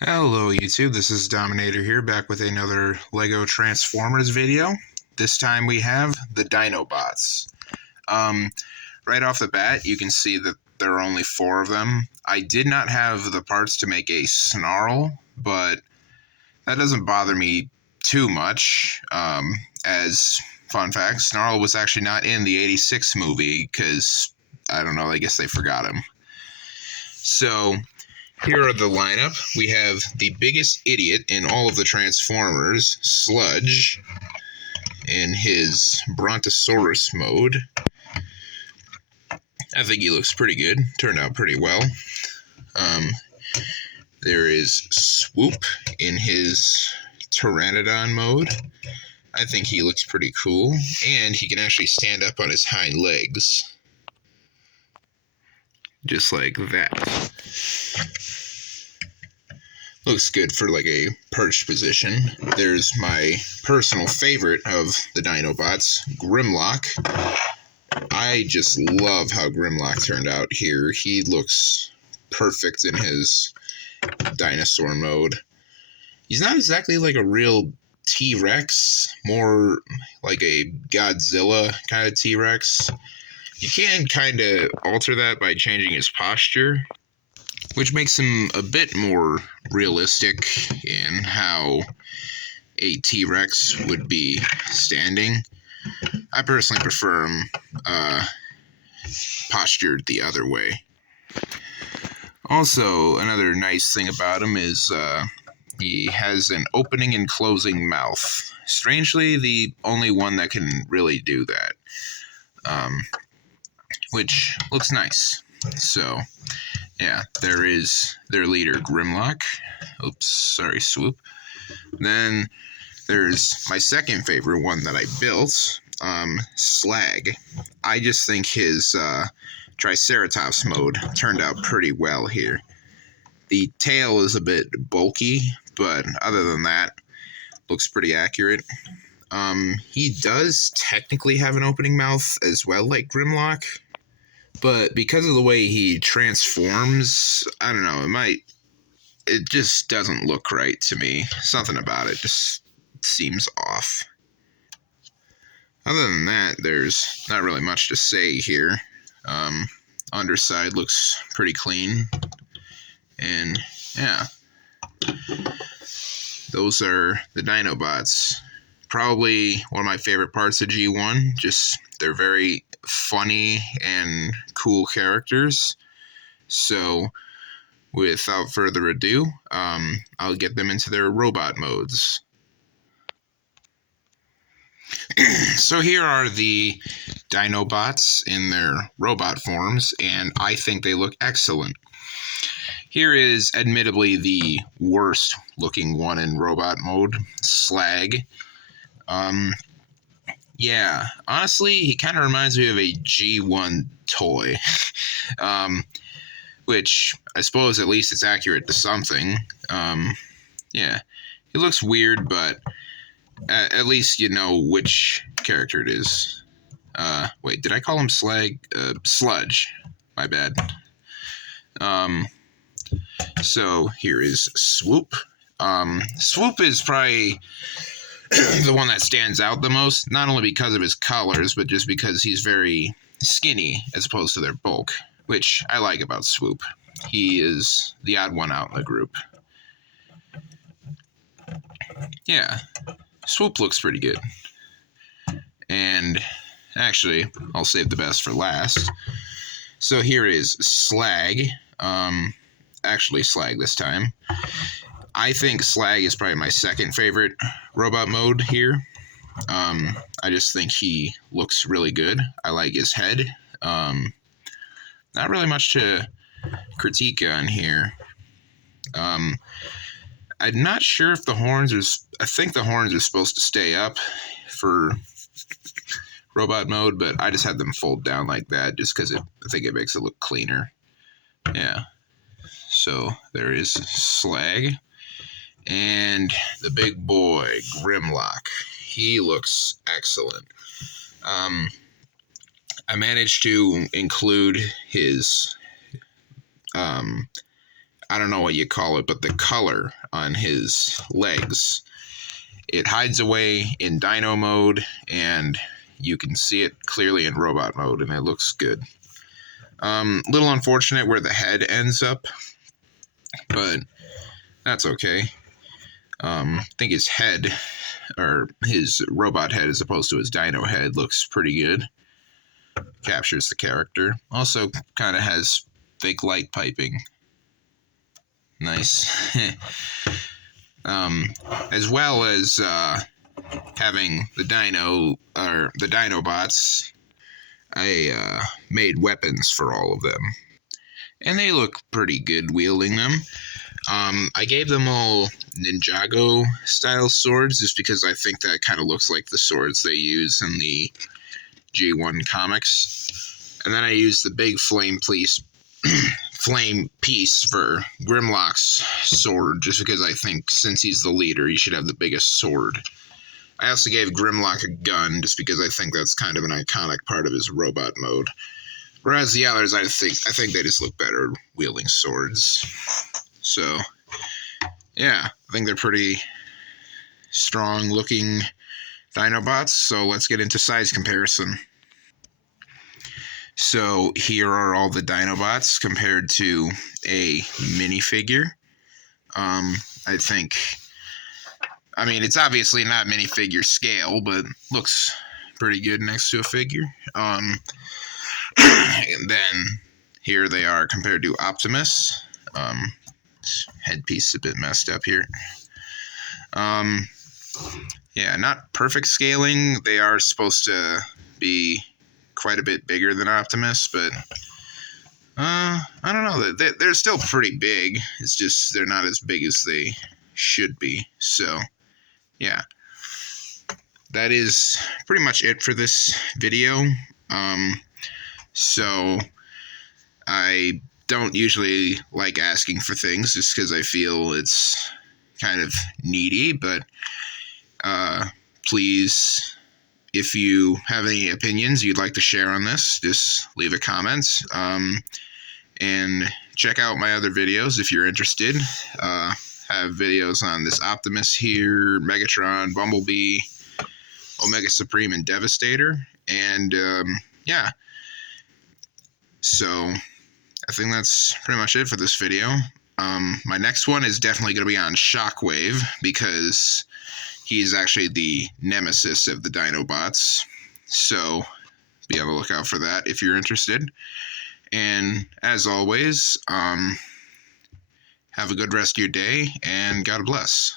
Hello YouTube, this is Dominator here, back with another LEGO Transformers video. This time we have the Dinobots. Right off the bat, you can see that there are only 4 of them. I did not have the parts to make a Snarl, but that doesn't bother me too much. As fun fact, Snarl was actually not in the '86 movie, because, I don't know, I guess they forgot him. So, here are the lineup. We have the biggest idiot in all of the Transformers, Sludge, in his Brontosaurus mode. I think he looks pretty good. Turned out pretty well. There is Swoop in his Pteranodon mode. I think he looks pretty cool. And he can actually stand up on his hind legs. Just like that. Looks good for like a perched position. There's my personal favorite of the Dinobots, Grimlock. I just love how Grimlock turned out here. He looks perfect in his dinosaur mode. He's not exactly like a real T-Rex, more like a Godzilla kind of T-Rex. You can kind of alter that by changing his posture, which makes him a bit more realistic in how a T-Rex would be standing. I personally prefer him postured the other way. Also, another nice thing about him is he has an opening and closing mouth. Strangely, the only one that can really do that, which looks nice. So, yeah, there is their leader, Grimlock. Oops, sorry, Swoop. Then there's my second favorite one that I built, Slag. I just think his Triceratops mode turned out pretty well here. The tail is a bit bulky, but other than that, looks pretty accurate. He does technically have an opening mouth as well, like Grimlock. But because of the way he transforms, I don't know, it just doesn't look right to me. Something about it just seems off. Other than that, there's not really much to say here. Underside looks pretty clean. And yeah, those are the Dinobots. Probably one of my favorite parts of G1. Just, they're very funny and cool characters. So, without further ado, I'll get them into their robot modes. So here are the Dinobots in their robot forms, and I think they look excellent. Here is admittedly the worst looking one in robot mode, Slag. Yeah, honestly, he kind of reminds me of a G1 toy. Which, I suppose at least it's accurate to something. Yeah, it looks weird, but at least you know which character it is. Wait, did I call him Slag? Sludge. My bad. So here is Swoop. Swoop is probably the one that stands out the most, not only because of his colors, but just because he's very skinny as opposed to their bulk, which I like about Swoop. He is the odd one out in the group. Yeah, Swoop looks pretty good. And actually, I'll save the best for last. So here is Slag. Actually, Slag this time. I think Slag is probably my second favorite robot mode here. I just think he looks really good. I like his head. Not really much to critique on here. I'm not sure if the horns are... I think the horns are supposed to stay up for robot mode, but I just had them fold down like that just because I think it makes it look cleaner. Yeah. So there is Slag. And the big boy, Grimlock. He looks excellent. I managed to include his I don't know what you call it, but the color on his legs, it hides away in Dino mode, and you can see it clearly in Robot mode, and it looks good. Little unfortunate where the head ends up, but that's okay. I think his head, or his robot head as opposed to his dino head, looks pretty good. Captures the character. Also kind of has fake light piping. Nice. As well as having the Dinobots, I made weapons for all of them. And they look pretty good wielding them. I gave them all Ninjago style swords just because I think that kind of looks like the swords they use in the G1 comics. And then I used the big flame piece for Grimlock's sword just because I think since he's the leader, he should have the biggest sword. I also gave Grimlock a gun just because I think that's kind of an iconic part of his robot mode. Whereas the others, I think they just look better wielding swords. So, yeah, I think they're pretty strong looking Dinobots. So let's get into size comparison. So here are all the Dinobots compared to a minifigure. I mean, it's obviously not minifigure scale, but looks pretty good next to a figure. And then here they are compared to Optimus. Headpiece is a bit messed up here. Yeah, not perfect scaling. They are supposed to be quite a bit bigger than Optimus, but I don't know. They're still pretty big. It's just they're not as big as they should be. So, yeah. That is pretty much it for this video. So I don't usually like asking for things just because I feel it's kind of needy, but please, if you have any opinions you'd like to share on this, just leave a comment. And check out my other videos if you're interested. Have videos on this Optimus here, Megatron, Bumblebee, Omega Supreme, and Devastator. And yeah. So I think that's pretty much it for this video. My next one is definitely going to be on Shockwave because he's actually the nemesis of the Dinobots. So be on the lookout for that if you're interested. And as always, have a good rest of your day and God bless.